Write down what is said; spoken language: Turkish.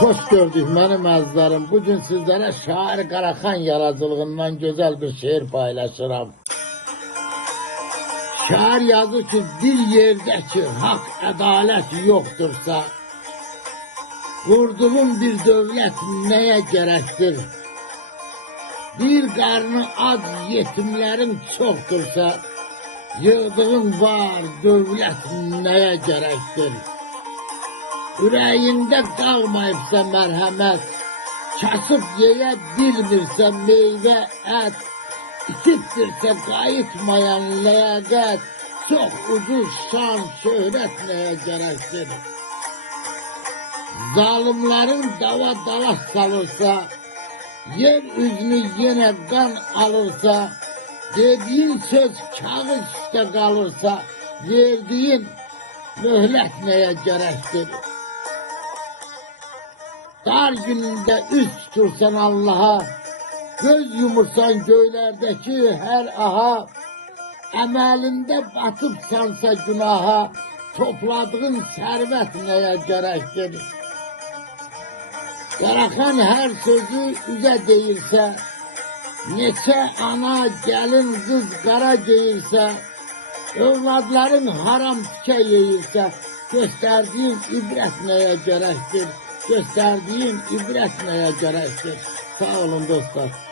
Hoş gördük benim azlarım. Bugün sizlere şair Karakan yaradıcılığından güzel bir şiir paylaşırım. Şair yazır ki bir yerde ki hak, adalet yoktursa, kurduğun bir devlet neye gerektir? Bir karnı aç yetimlerin çoktursa, yığdığın var devlet neye gerektir? Yüreğinde kalmayıpsa merhamet, kasıp yeye bilmirse meyve et, İkittirse kayıtmayan liyakat, çok ucuz şan şöhret neye gerektir? Zalimlerin dava dala salırsa, yer üzünü yine kan alırsa, dediğin söz kağıt kalırsa, verdiğin mühlet neye gerektir? Dar gününde üst tutursan Allah'a, göz yumursan göylerdeki her aha, emelinde batıp sansa günaha, topladığın servet neye gerektir? Karakan her sözü üze değilse, neçe ana gelin kız kara giyilse, evladların haram tike yiyilse, gösterdiğin ibret neye gerektir? Gösterdiğin ibret neye gerektir? Sağ olun dostlar.